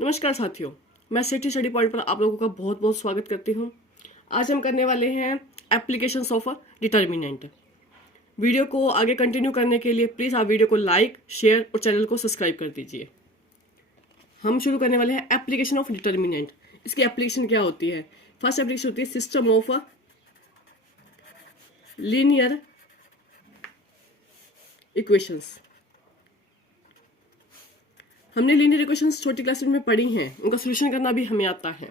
नमस्कार साथियों, मैं सिटी स्टडी पॉइंट पर आप लोगों का बहुत बहुत स्वागत करती हूँ। आज हम करने वाले हैं applications of a determinant. Video को आगे कंटिन्यू करने के लिए प्लीज़ आप वीडियो को लाइक, शेयर और चैनल को सब्सक्राइब कर दीजिए। हम शुरू करने वाले हैं एप्लीकेशन ऑफ डिटर्मिनेंट। इसकी एप्लीकेशन क्या होती है? फर्स्ट एप्लीकेशन होती है सिस्टम ऑफ लीनियर इक्वेशंस। हमने लीनियर इक्वेशंस छोटी क्लासेस में पढ़ी हैं, उनका सोल्यूशन करना भी हमें आता है।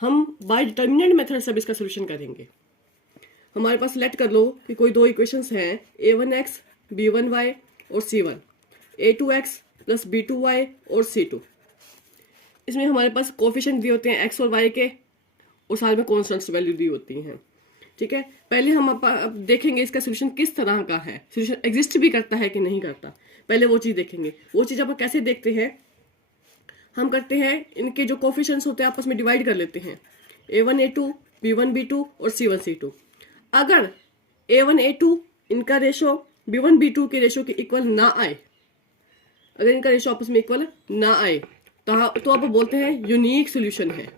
हम बाय डिटर्मिनेंट मेथड से अब इसका सोल्यूशन करेंगे। हमारे पास लेट कर लो कि कोई दो इक्वेशंस हैं a1x b1y और c1, a2x प्लस b2y और c2। इसमें हमारे पास कोफिशिएंट दिए होते हैं x और y के और साथ में कॉन्स्टेंट्स वैल्यू दी होती हैं। ठीक है, पहले हम अब देखेंगे इसका सोल्यूशन किस तरह का है, सोल्यूशन एग्जिस्ट भी करता है कि नहीं करता, पहले वो चीज़ देखेंगे। वो चीज़ आप कैसे देखते हैं? हम करते हैं इनके जो कोफिशिएंट्स होते हैं आपस में डिवाइड कर लेते हैं, a1 a2 b1 b2 और c1 c2। अगर a1 a2 इनका रेशो b1 b2 के रेशो के इक्वल ना आए, अगर इनका रेशो आपस में इक्वल ना आए तो आप बोलते हैं यूनिक सोल्यूशन है।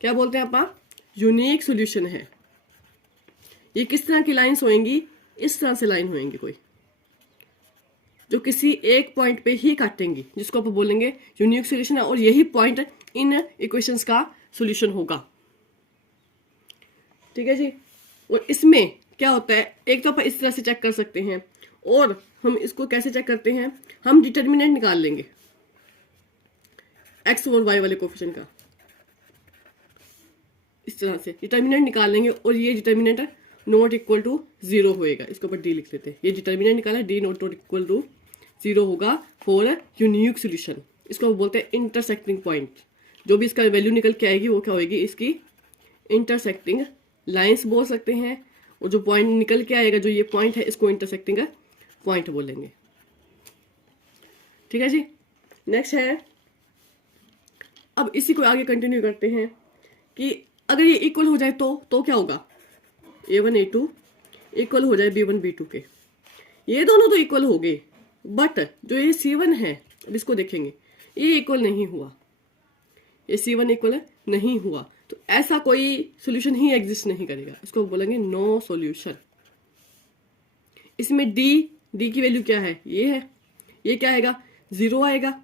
क्या बोलते हैं आप? यूनिक सोल्यूशन है। ये किस तरह की लाइंस होंगी? इस तरह से लाइन होंगी कोई, जो किसी एक पॉइंट पे ही काटेंगी, जिसको आप बोलेंगे यूनिक सॉल्यूशन है, और यही पॉइंट इन इक्वेशंस का सॉल्यूशन होगा। ठीक है जी। और इसमें क्या होता है, एक तो आप इस तरह से चेक कर सकते हैं, और हम इसको कैसे चेक करते हैं? हम डिटर्मिनेंट निकाल लेंगे एक्स और वाई वाले कोफिशिएंट का, इस तरह से डिटर्मिनेंट निकाल लेंगे, और ये डिटर्मिनेंट नॉट इक्वल टू 0 होएगा। इसके ऊपर डी लिख लेते हैं। ये डिटर्मिनेंट निकाला, डी नॉट इक्वल टू 0 होगा फॉर यूनिक सोल्यूशन। इसको बोलते हैं इंटरसेक्टिंग पॉइंट। जो भी इसका वैल्यू निकल के आएगी वो क्या होगी? इसकी इंटरसेक्टिंग लाइंस बोल सकते हैं, और जो पॉइंट निकल के आएगा, जो ये पॉइंट है, इसको इंटरसेक्टिंग पॉइंट बोलेंगे। ठीक है जी। नेक्स्ट है, अब इसी को आगे कंटिन्यू करते हैं कि अगर ये इक्वल हो जाए तो क्या होगा? a1 a2 इक्वल हो जाए b1 b2 के। ये दोनों तो इक्वल हो गए, बट जो ये c1 है, अब इसको देखेंगे, ये इक्वल नहीं हुआ, ये c1 इक्वल नहीं हुआ, तो ऐसा कोई सॉल्यूशन ही एग्जिस्ट नहीं करेगा। इसको बोलेंगे नो सॉल्यूशन। इसमें d की वैल्यू क्या है? ये है, ये क्या आएगा? 0 आएगा।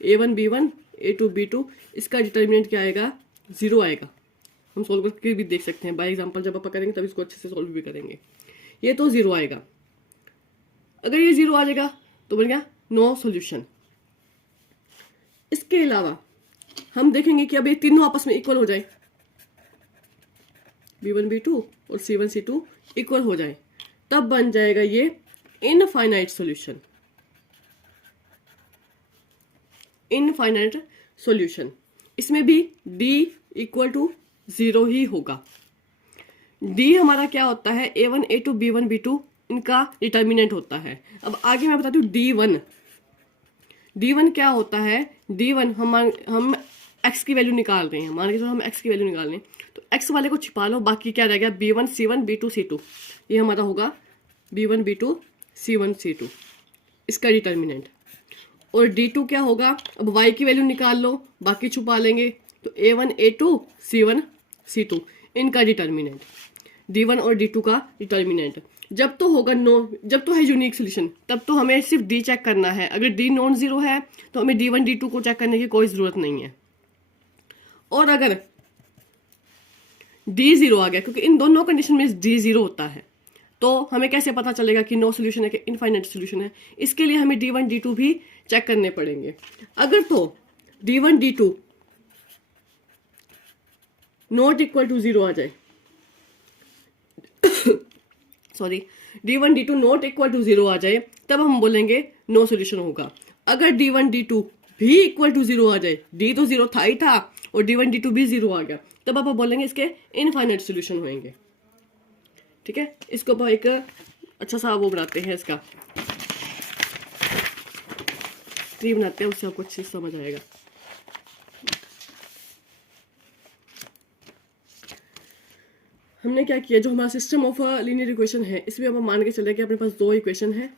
a1 b1 a2 b2, इसका डिटर्मिनेंट क्या आएगा? 0 आएगा। हम सोल्व करके भी देख सकते हैं, बाय एग्जांपल जब आप करेंगे तब इसको अच्छे से सोल्व भी करेंगे। ये तो 0 आएगा। अगर ये 0 आ जाएगा तो बन गया नो सॉल्यूशन। इसके अलावा हम देखेंगे कि अब ये तीनों आपस में इक्वल हो जाए, b1 b2 और c1 c2 इक्वल हो जाए, तब बन जाएगा ये इनफाइनाइट सॉल्यूशन। Infinite solution. इसमें भी d इक्वल टू 0 ही होगा। d हमारा क्या होता है? a1 a2 b1 b2 इनका डिटर्मिनेंट होता है। अब आगे मैं बताती हूँ d1। d1 क्या होता है? d1 हम x की वैल्यू निकाल रहे हैं, मान के चलो हम x की वैल्यू निकाल रहे हैं, तो x वाले को छिपा लो, बाकी क्या रह गया? b1 c1 b2 c2। ये हमारा होगा b1 b2 c1 c2, इसका डिटर्मिनेंट। और d2 क्या होगा? अब y की वैल्यू निकाल लो, बाकी छुपा लेंगे, तो a1 a2 c1 c2 इनका डिटर्मिनेंट, d1 और d2 का डिटर्मिनेंट। जब तो होगा नो, जब तो है यूनिक सोल्यूशन, तब तो हमें सिर्फ d चेक करना है। अगर d नॉन जीरो है तो हमें d1 d2 को चेक करने की कोई जरूरत नहीं है। और अगर d 0 आ गया, क्योंकि इन दोनों कंडीशन में d 0 होता है, तो हमें कैसे पता चलेगा कि नो सोल्यूशन है कि इनफाइनाइट सोल्यूशन है? इसके लिए हमें d1 d2 भी चेक करने पड़ेंगे। अगर तो d1 d2 not equal to 0 आ जाए, sorry, d1 d2 not equal to 0 आ जाए, तब हम बोलेंगे नो सॉल्यूशन होगा। अगर d1 d2 भी इक्वल टू 0 आ जाए, d तो 0 था ही था और d1 d2 भी 0 आ गया, तब आप बोलेंगे इसके इनफाइनाइट सॉल्यूशन होंगे। ठीक है, इसको आप एक अच्छा सा वो बनाते हैं, इसका ट्री बनाते हैं, उससे आपको अच्छे से समझ आएगा। हमने क्या किया, जो हमारा सिस्टम ऑफ लीनियर इक्वेशन है, इसमें हम मान के चले कि अपने पास दो इक्वेशन है,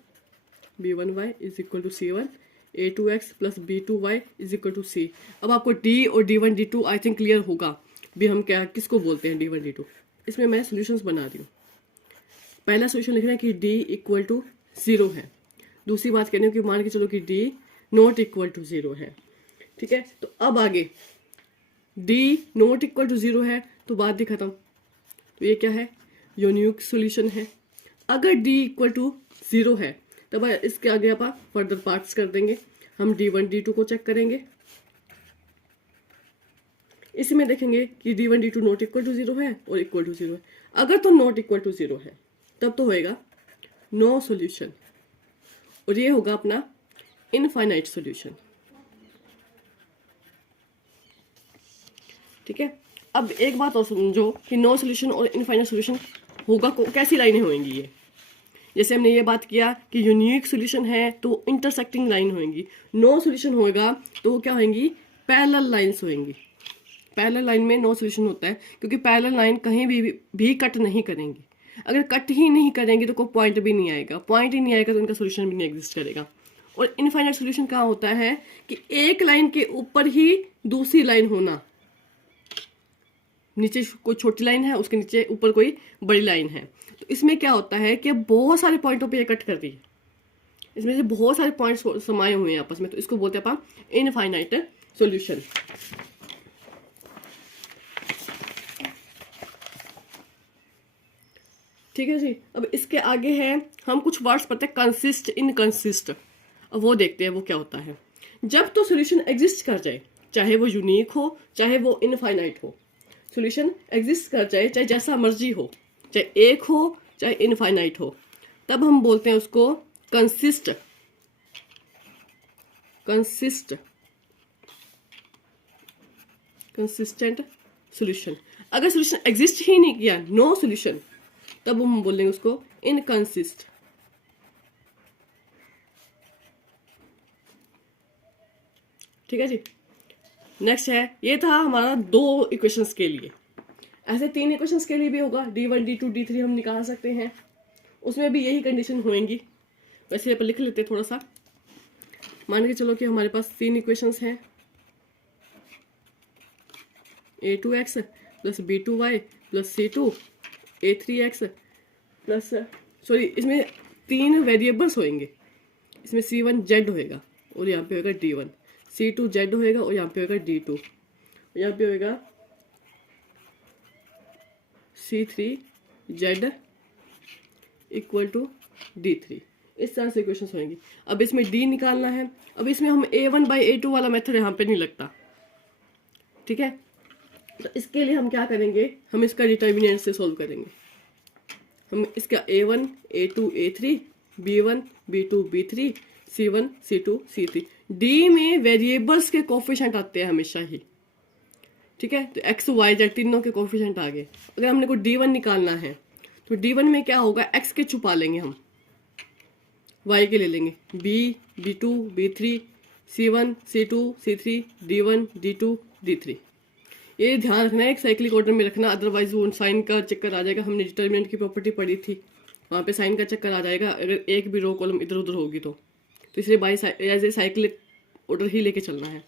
b1y is equal to c1, a2x plus b2y is equal to c। अब आपको d और d1 d2 I think clear होगा भी हम क्या किसको बोलते हैं d1 d2। इसमें मैं सॉल्यूशंस बना रही हूँ। पहला सॉल्यूशन लिख रहे हैं कि d इक्वल टू 0 है। दूसरी बात कहने की मान के चलो कि d नॉट इक्वल टू 0 है। ठीक है, तो अब आगे d नॉट इक्वल टू 0 है तो बात ही खत्म। तो ये क्या है, यूनिक सॉल्यूशन है। अगर d इक्वल टू 0 है तब इसके आगे आप फर्दर पार्ट्स कर देंगे। हम d1 d2 को चेक करेंगे। इसमें देखेंगे कि d1 d2 not equal to 0 है और इक्वल टू 0 है। अगर तो नॉट इक्वल टू 0 है तब तो होएगा नो सॉल्यूशन और ये होगा अपना इनफाइनाइट सॉल्यूशन। ठीक है, अब एक बात और समझो कि नो सॉल्यूशन और इनफाइनाइट सॉल्यूशन होगा कैसी लाइनें होंगी। ये जैसे हमने ये बात किया कि यूनिक सॉल्यूशन है तो इंटरसेक्टिंग लाइन होंगी। नो सॉल्यूशन होगा तो वो क्या होंगी, पैरेलल लाइंस होंगी। पैरेलल लाइन में नो सॉल्यूशन होता है क्योंकि पैरेलल लाइन कहीं भी कट नहीं करेंगी। अगर कट ही नहीं करेंगे तो कोई पॉइंट भी नहीं आएगा, पॉइंट ही नहीं आएगा तो उनका सॉल्यूशन भी नहीं एग्जिस्ट करेगा। और इनफाइनाइट सॉल्यूशन कहाँ होता है कि एक लाइन के ऊपर ही दूसरी लाइन होना। नीचे कोई छोटी लाइन है, उसके नीचे ऊपर कोई बड़ी लाइन है। तो इसमें क्या होता है कि बहुत सारे पॉइंटों पे ये कट करती है। इसमें से बहुत सारे पॉइंट्स समाये हुए हैं आपस में, तो इसको बोलते हैं अपन इनफाइनाइट सॉल्यूशन। ठीक है जी, अब इसके आगे है हम कुछ वर्ड्स पढ़ते हैं, कंसिस्ट, इनकंसिस्ट। अब वो देखते हैं वो क्या होता है। जब तो सॉल्यूशन एग्जिस्ट कर जाए, चाहे वो यूनिक हो चाहे वो इनफाइनाइट हो, सॉल्यूशन एग्जिस्ट कर जाए चाहे जैसा मर्जी हो, चाहे एक हो चाहे इनफाइनाइट हो, तब हम बोलते हैं उसको कंसिस्ट, कंसिस्टेंट सॉल्यूशन। अगर सॉल्यूशन एग्जिस्ट ही नहीं किया, नो सॉल्यूशन, तब हम बोलेंगे उसको इनकंसिस्ट। ठीक है जी, नेक्स्ट है, ये था हमारा 2 इक्वेशंस के लिए। ऐसे 3 इक्वेशंस के लिए भी होगा, d1 d2 d3 हम निकाल सकते हैं, उसमें भी यही कंडीशन होंगी। वैसे अपन लिख लेते हैं थोड़ा सा। मान के चलो कि हमारे पास 3 इक्वेशंस हैं, a2x plus b2y plus c2 a3x plus, sorry इसमें 3 वेरिएबल्स होंगे। इसमें c1 z होएगा और यहाँ पे होएगा d1, c2 z होएगा और यहाँ पे होएगा d2, यहाँ पे होएगा c3 z equal to d3। इस तरह से इक्वेशंस होंगी। अब इसमें d निकालना है। अब इसमें हम a1/a2 वाला मेथड यहाँ पे नहीं लगता। ठीक है, तो इसके लिए हम क्या करेंगे, हम इसका डिटर्मिनेंट से सोल्व करेंगे। हम इसका a1 a2 a3 b1 b2 b3 c1 c2 c3, d में वेरिएबल्स के कोफिशिएंट आते हैं हमेशा ही। ठीक है, तो x y z तीनों के कोफिशिएंट आ गए। अगर हमने को d1 निकालना है तो d1 में क्या होगा, x के छुपा लेंगे हम, y के ले लेंगे, b b2 b3 c1 c2 c3 d1 d2 d3। ये ध्यान रखना है, एक साइक्लिक ऑर्डर में रखना, अदरवाइज वो साइन का चक्कर आ जाएगा। हमने डिटर्मिनेंट की प्रॉपर्टी पढ़ी थी, वहाँ पे साइन का चक्कर आ जाएगा अगर एक भी रो कॉलम इधर उधर होगी तो इसलिए by as a cyclic order ही लेके चलना है।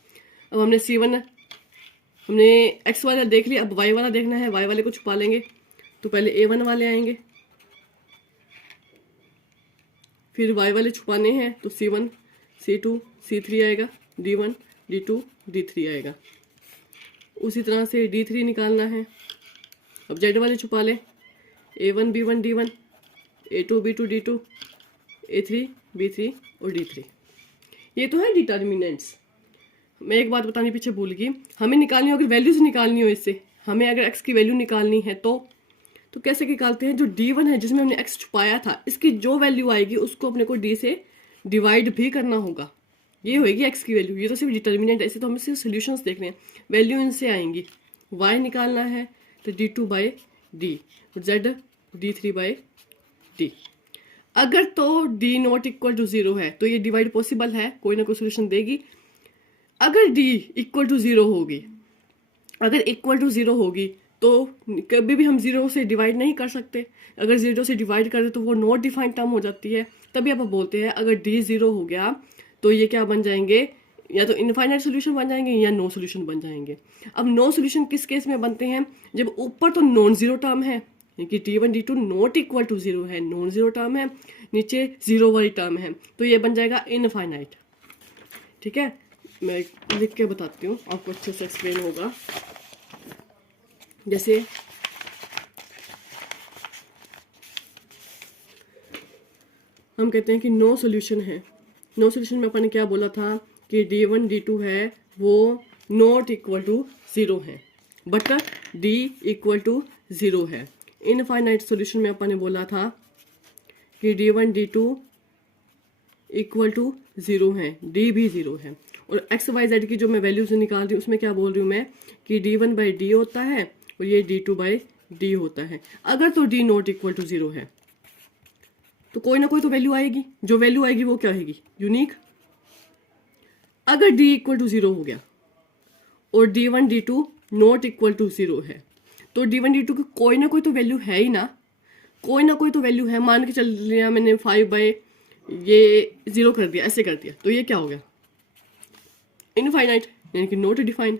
अब हमने c1 हमने x वाला देख लिया, अब y वाला देखना है। y वाले को छुपा लेंगे, तो पहले a1 वाले आएंगे, फिर y वाले छुपाने हैं तो c1 c2 c3 आएगा, d1 d2 d3 आएगा। उसी तरह से d3 निकालना है। अब z वाले छुपा लें, a1 b1 d1 a2 b2 d2 a3 b3 और d3। ये तो है डिटर्मिनेंट्स। मैं एक बात बताने पीछे भूल गई, हमें निकालनी हो, अगर वैल्यूज निकालनी हो इससे, हमें अगर x की वैल्यू निकालनी है तो कैसे निकालते हैं, जो d1 है जिसमें हमने x छुपाया था, इसकी जो वैल्यू आएगी उसको अपने को d से डिवाइड भी करना होगा। ये होगी x की वैल्यू। ये तो सिर्फ डिटर्मिनेंट, ऐसे तो हमें सिर्फ सोल्यूशंस देख रहे हैं, वैल्यू इनसे आएंगी। y निकालना है तो d2/d, z d3/d। अगर तो d नॉट इक्वल टू 0 है तो ये डिवाइड पॉसिबल है, कोई ना कोई सोल्यूशन देगी। अगर d इक्वल टू 0 होगी, अगर इक्वल टू 0 होगी तो कभी भी हम 0 से डिवाइड नहीं कर सकते। अगर 0 से डिवाइड कर दे तो वो नॉट डिफाइंड टर्म हो जाती है। तभी आप बोलते हैं अगर d 0 हो गया तो ये क्या बन जाएंगे, या तो इनफाइनाइट सोल्यूशन बन जाएंगे या नो सोल्यूशन बन जाएंगे। अब नो सोल्यूशन किस केस में बनते हैं, जब ऊपर तो नॉन जीरो टर्म है कि d1 d2 not equal to zero है, नॉन जीरो टर्म है, नीचे जीरो वाली टर्म है, तो ये बन जाएगा इनफाइनाइट। ठीक है, मैं लिख के बताती हूँ, आपको अच्छे से एक्सप्लेन होगा। जैसे हम कहते हैं कि नो सोल्यूशन है, नो सोल्यूशन में अपन ने क्या बोला था कि d1 d2 है वो नॉट इक्वल टू जीरो है, but d equal to zero है। इनफाइनाइट सोल्यूशन में अपन ने बोला था कि d1 d2 equal to zero है, d भी जीरो है। और एक्स वाई जेड की जो मैं वैल्यूज निकाल रही हूँ उसमें क्या बोल रही हूँ मैं कि d1 बाई डी होता है और ये d2 बाई डी होता है। अगर तो d not equal to zero है तो कोई ना कोई तो वैल्यू आएगी, जो वैल्यू आएगी वो क्या होगी, यूनिक। अगर d इक्वल टू जीरो हो गया और d1 d2 not equal to zero है, तो d1 d2 की कोई ना कोई तो वैल्यू है ही ना, कोई ना कोई तो वैल्यू है। मान के चल लिया मैंने 5 बाई ये जीरो कर दिया, ऐसे कर दिया, तो ये क्या हो गया, इनफाइनाइट, यानी कि नॉट डिफाइंड।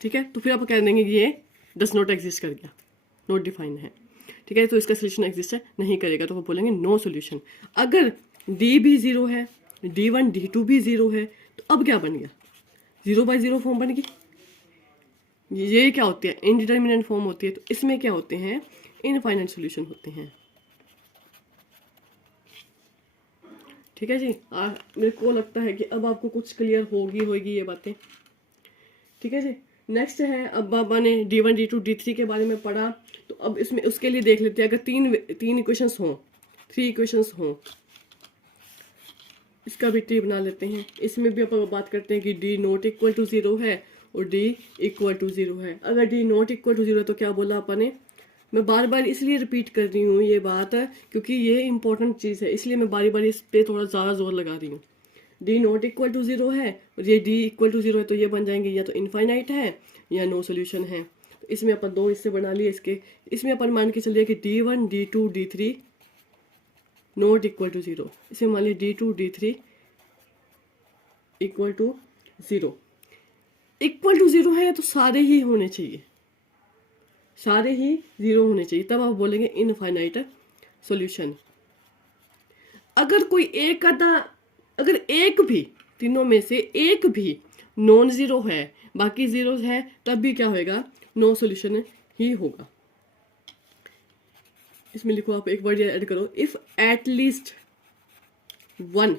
ठीक है, तो फिर आप कह देंगे कि ये डस नॉट एग्जिस्ट कर गया, नॉट डिफाइंड है। ठीक है, तो इसका सोल्यूशन एग्जिस्ट नहीं करेगा, तो वो बोलेंगे नो सोल्यूशन। अगर d भी जीरो है, d1 d2 भी जीरो है, तो अब क्या बन गया, जीरो बाई जीरो फॉर्म बन गई। ये क्या होती है, इनडिटर्मिनेंट फॉर्म होती है। तो इसमें क्या होते हैं, इनफाइनाइट सॉल्यूशन होते हैं। ठीक है जी, मेरे को लगता है कि अब आपको कुछ क्लियर होगी ये बातें। ठीक है जी, नेक्स्ट है, अब बाबा ने d1 d2 d3 के बारे में पढ़ा, तो अब इसमें उसके लिए देख लेते हैं, अगर तीन इक्वेशंस हों, 3 इक्वेशंस हों, इसका भी ट्री बना लेते हैं। इसमें भी अपन बात करते हैं कि d not equal to zero है और d इक्वल टू जीरो है। अगर d not equal to zero है तो क्या बोला अपन ने, मैं बार बार इसलिए रिपीट कर रही हूँ ये बात क्योंकि ये इंपॉर्टेंट चीज़ है, इसलिए मैं बारी बारी इस पर थोड़ा ज़्यादा जोर लगा रही हूँ। d not equal to zero है और ये d इक्वल टू जीरो है, तो ये बन जाएंगे या तो इनफाइनाइट है या नो सोल्यूशन है। तो इसमें अपन 2 हिस्से बना लिए इसके। इसमें अपन मान के चलिए कि d1 d2 d3 not equal to zero, इसमें मान लिया d2 d3 equal to zero. Equal to zero है तो सारे ही होने चाहिए, सारे ही जीरो होने चाहिए, तब आप बोलेंगे इनफाइनाइट सॉल्यूशन। अगर कोई एक आधा, अगर एक भी तीनों में से एक भी नॉन जीरो है, बाकी जीरो है, तब भी क्या होएगा, नो सॉल्यूशन ही होगा। इसमें लिखो, आप एक वर्ड ऐड करो, इफ एटलीस्ट वन,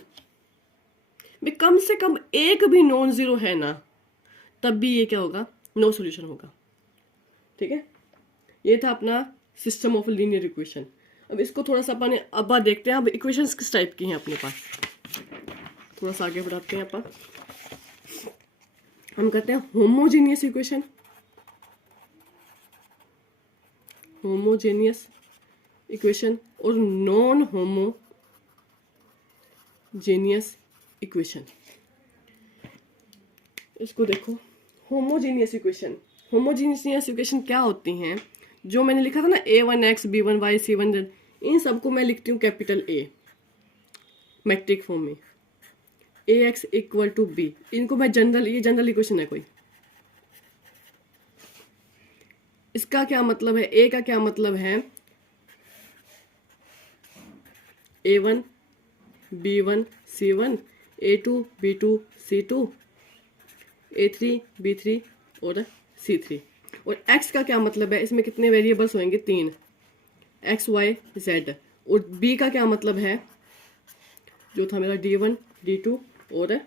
कम से कम एक भी नॉन जीरो है ना, तब भी ये क्या होगा, नो सॉल्यूशन होगा। ठीक है, ये था अपना सिस्टम ऑफ लीनियर इक्वेशन। अब इसको थोड़ा सा अपन अब देखते हैं, अब इक्वेशंस किस टाइप की हैं अपने पास, थोड़ा सा आगे बढ़ाते हैं अपन। हम कहते हैं होमोजेनियस इक्वेशन, होमोजेनियस इक्वेशन और नॉन होमोजेनियस इक्वेशन। इसको देखो, होमोजेनियस इक्वेशन, होमोजेनियस इक्वेशन क्या होती हैं, जो मैंने लिखा था ना a1x b1y c1z, इन सबको मैं लिखती हूँ कैपिटल A मैट्रिक फॉर्म में, ax इक्वल टू b, इनको मैं जनरल, ये जनरल इक्वेशन है कोई। इसका क्या मतलब है, a का क्या मतलब है, a1 b1 c1, a2 b2 c2, a3 b3 और c3। और x का क्या मतलब है, इसमें कितने वेरिएबल्स होंगे, 3, x y z। और b का क्या मतलब है, जो था मेरा d1 d2 और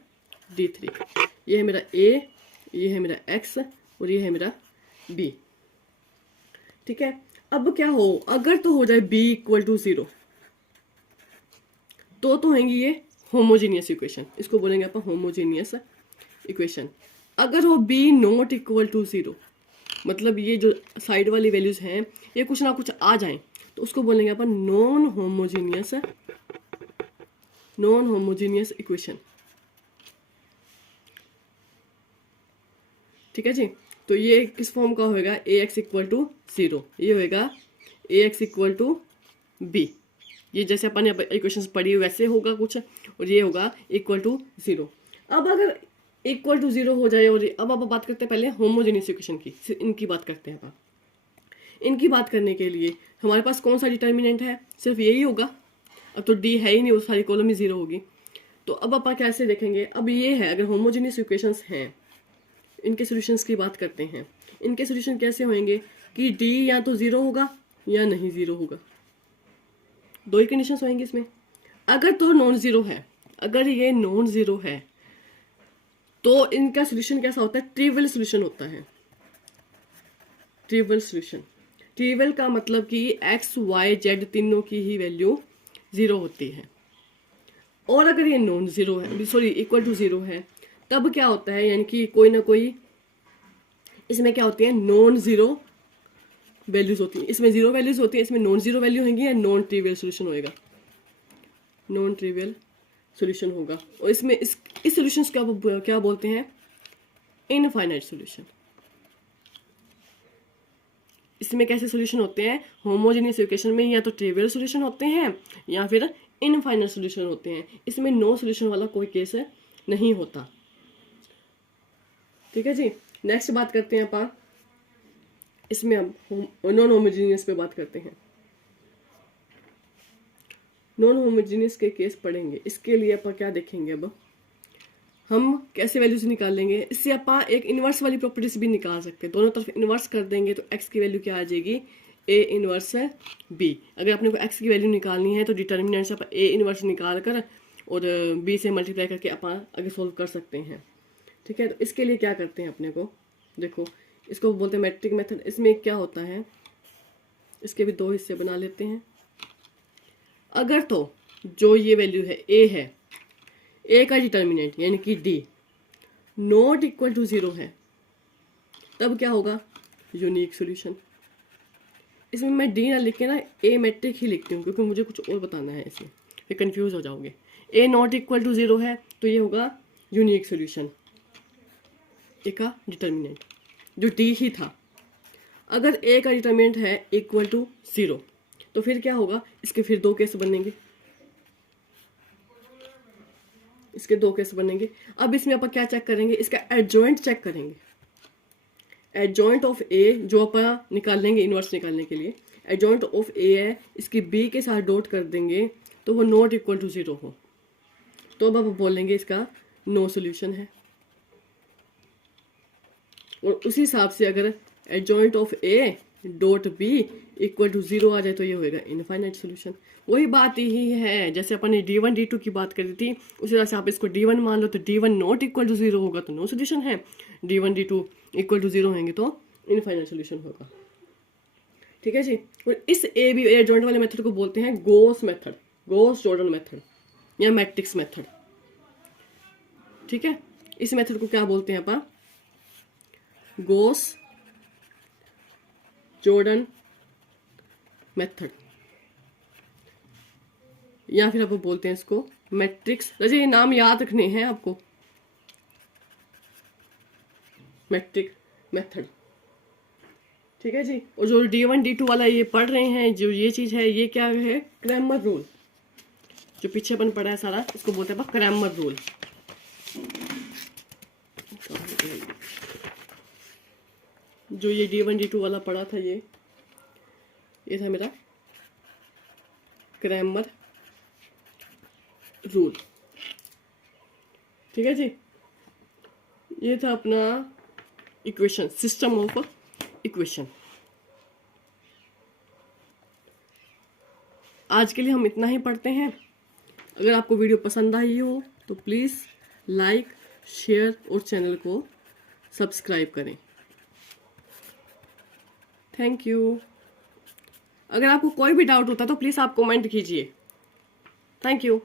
d3। ये है मेरा a, ये है मेरा x और ये है मेरा b। ठीक है, अब क्या हो, अगर तो हो जाए b इक्वल टू जीरो, तो होंगी ये होमोजेनियस इक्वेशन, इसको बोलेंगे अपन होमोजेनियस इक्वेशन। अगर हो b not equal to zero, मतलब ये जो साइड वाली वैल्यूज हैं ये कुछ ना कुछ आ जाएं, तो उसको बोलेंगे अपन नॉन होमोजेनियस इक्वेशन। ठीक है जी, तो ये किस फॉर्म का होएगा, ax इक्वल टू जीरो, ये होएगा ax इक्वल टू b। ये जैसे अपन ने इक्वेशंस पढ़ी वैसे होगा कुछ, और ये होगा इक्वल टू 0। अब अगर इक्वल टू 0 हो जाए, और अब बात करते हैं पहले होमोजेनियस इक्वेशन की, इनकी बात करते हैं। इनकी बात करने के लिए हमारे पास कौन सा डिटर्मिनेंट है, सिर्फ यही होगा। अब तो डी है ही नहीं, उस सारी कॉलम ही 0 होगी। तो अब अपन कैसे देखेंगे, अब ये है अगर होमोजेनियस इक्वेशंस हैं, इनके सॉल्यूशंस की बात करते हैं। इनके सॉल्यूशन कैसे होंगे कि डी या तो 0 होगा या नहीं 0 होगा, दो ही कंडीशंस होंगी इसमें। अगर तो नॉन जीरो है, अगर ये नॉन जीरो है तो इनका सॉल्यूशन कैसा होता है, ट्रिवियल सॉल्यूशन होता है। ट्रिवियल सॉल्यूशन, ट्रिवियल का मतलब कि एक्स वाई जेड तीनों की ही वैल्यू 0 होती है। और अगर ये नॉन जीरो है, सॉरी इक्वल टू 0 है, तब क्या होता है, यानी कि कोई ना कोई इसमें क्या होती है, नॉन जीरो वैल्यूज होती है। इसमें 0 वैल्यूज होती है, इसमें नॉन जीरो वैल्यू होंगी, या नॉन ट्रिवियल सॉल्यूशन होएगा, नॉन ट्रिवियल सॉल्यूशन होगा। और इसमें इस सॉल्यूशन को क्या बोलते हैं, इनफाइनाइट सॉल्यूशन। इसमें कैसे सॉल्यूशन होते हैं, होमोजेनियस इक्वेशन में या तो ट्रिवियल सॉल्यूशन होते हैं या फिर इनफाइनाइट सॉल्यूशन होते हैं। इसमें नो सॉल्यूशन वाला कोई केस नहीं होता। ठीक है जी, नेक्स्ट बात करते हैं अपन, इसमें हम नॉन होमोजेनियस पे बात करते हैं। नॉन होमोजेनियस के केस पढ़ेंगे। इसके लिए अपन क्या देखेंगे, अब हम कैसे वैल्यूज निकालेंगे। इससे अपन एक इनवर्स वाली प्रॉपर्टीज भी निकाल सकते हैं। दोनों तरफ इनवर्स कर देंगे तो एक्स की वैल्यू क्या आ जाएगी, ए इनवर्स बी। अगर अपने को एक्स की वैल्यू निकालनी है तो डिटर्मिनेंट से अपन ए इनवर्स निकाल कर और बी से मल्टीप्लाई करके अपन आगे सोल्व कर सकते हैं। ठीक है, तो इसके लिए क्या करते हैं अपने को, देखो इसको बोलते हैं मैट्रिक मेथड। इसमें क्या होता है, इसके भी दो हिस्से बना लेते हैं। अगर तो जो ये वैल्यू है ए है, ए का डिटर्मिनेंट यानी कि डी नॉट इक्वल टू 0 है, तब क्या होगा, यूनिक सॉल्यूशन। इसमें मैं डी ना लिख के ना ए मैट्रिक ही लिखती हूँ, क्योंकि मुझे कुछ और बताना है इसमें, फिर कंफ्यूज हो जाओगे। ए नॉट इक्वल टू 0 है तो ये होगा यूनिक सॉल्यूशन, ए का डिटर्मिनेंट जो डी ही था। अगर ए का डिटर्मिनेंट है इक्वल टू 0 तो फिर क्या होगा, इसके फिर दो केस बनेंगे, इसके दो केस बनेंगे। अब इसमें अपन क्या चेक करेंगे, इसका एडजॉइंट चेक करेंगे। एडजॉइंट ऑफ ए जो अपन निकाल लेंगे इनवर्स निकालने के लिए, एडजॉइंट ऑफ ए है, इसकी बी के साथ डॉट कर देंगे तो वो नॉट इक्वल टू 0 हो, तो अब आप बोलेंगे इसका नो सॉल्यूशन है। और उसी हिसाब से अगर adjoint of A dot B equal to 0 आ जाए तो ये होएगा इनफाइनाइट सॉल्यूशन। वही बात ही है, जैसे अपन ने D1 D2 की बात करी थी, उसी तरह से आप इसको D1 मान लो तो D1 नॉट इक्वल टू 0 होगा तो नो सॉल्यूशन है, D1 D2 इक्वल टू 0 होंगे तो इनफाइनाइट सॉल्यूशन होगा। ठीक है जी, और इस ए बी एडजॉइंट वाले मेथड को बोलते हैं Gauss method, Gauss Jordan method या मैट्रिक्स मेथड। ठीक है, इस मेथड को क्या बोलते हैं अपन, गॉस जॉर्डन मेथड, या फिर आप बोलते हैं इसको मैट्रिक्स। वैसे ये नाम याद रखने हैं आपको, मैट्रिक मेथड। ठीक है जी, और जो D1 D2 वाला ये पढ़ रहे हैं, जो ये चीज है, ये क्या है, क्रैमर रूल। जो पीछे अपन पढ़ा है सारा, इसको बोलते हैं क्रैमर रूल। जो ये D1 D2 वाला पढ़ा था, ये था मेरा क्रैमर रूल। ठीक है जी, ये था अपना इक्वेशन, सिस्टम ऑफ इक्वेशन। आज के लिए हम इतना ही पढ़ते हैं। अगर आपको वीडियो पसंद आई हो तो प्लीज़ लाइक, शेयर और चैनल को सब्सक्राइब करें। Thank you. अगर आपको कोई भी डाउट होता है तो प्लीज़ आप कमेंट कीजिए। Thank you.